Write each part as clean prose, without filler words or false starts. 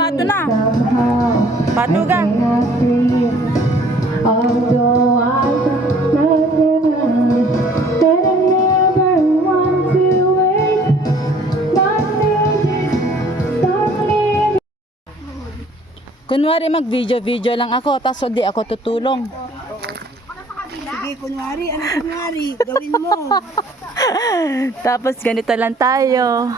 bato na. Bato ka. Kunwari mag-video lang ako, tapos di ako tutulong. Sige, kunwari, ano kunwari? Gawin mo. Tapos ganito lang tayo.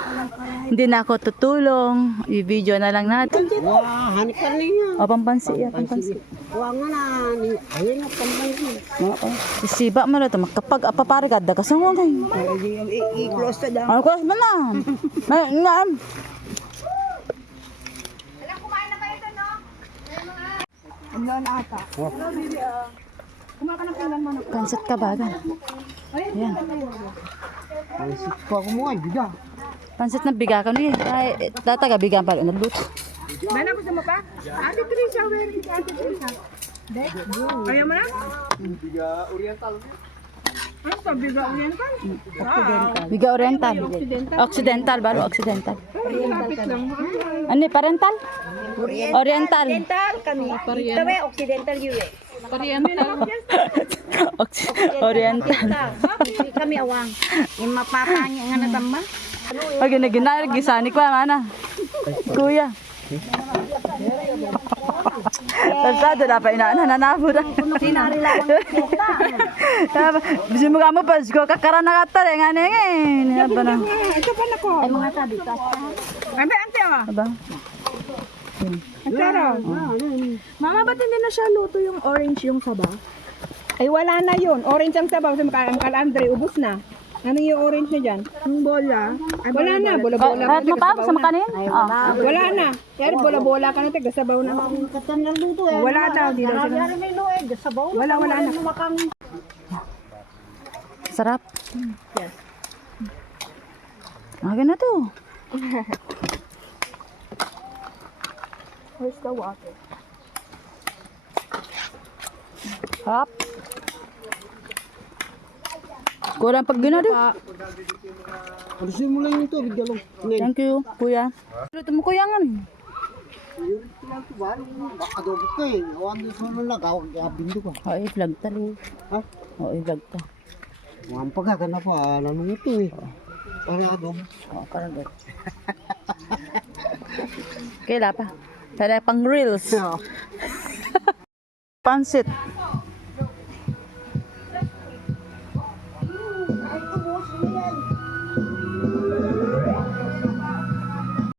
Hindi na ako tutulong. I-video na lang natin. Wah, hanik ka rin yan. O, pampansi. Pampansi. Wah nga na. Ayun na, pampansin. Oo. Isiba mo na ito. Makapag apaparagad. Kasungod ay. I-close to down. Ano ko? Mana? Ma'am. Ano na ata? Kumaka ng pilan mo na. Pansit ka ba? Ayan. Pansit pa ako mo ay, biga. Pansit na biga ka niya. Ay, tataga biga pa rin. Naluto. Nana, gusto mo pa? Ate Teresa, where is Ate Teresa? Ayaw mo na? Biga Oriental. Ano pa? Biga Oriental? Biga Oriental. Occidental. Baro Occidental. Lapit lang. Ano parental? Oriental. Oriental kami. Kami, Occidental US. Oriental. Kami awang. Yung mapapangin nga na tamba. Pag ginagina, gisani ko mana. Kuya. Pasado na pa inaana nanabo na. Sinari lang ang Bisa mo kamo pas ko kakara na katar ngane ngene. Apa na? ito pa na ko. Ay mga sabi ka. Ambe ante ah. Aba. Antara. Mama, ba't hindi na siya luto yung orange yung sabaw? Ay wala na yun. Orange ang sabaw sa Uncle Andre, ubos na. Ano yung orange na dyan? Yung bola. Wala na, bola-bola. Kahit mo pa sa makanin? Wala na. Kaya bola-bola ka na, taga-sabaw na. Wala daw, di daw sila. Wala na. Sarap. Yes. Agad na to. Where's the water? Hop. Kurang pag ginado. Alisin mo lang yung tubig, galong. Thank you, kuya. Luto mo kuya nga. Adobo ka eh. Awan doon sa mga lagaw. Bindo ka. Oo, i-vlog talo. Ha? Oo, i-vlog ta. Mga pagkagana pa. Lanong ito eh. Para adobo. Oo, karagat. Kaila pa. Para pang reels. Pansit.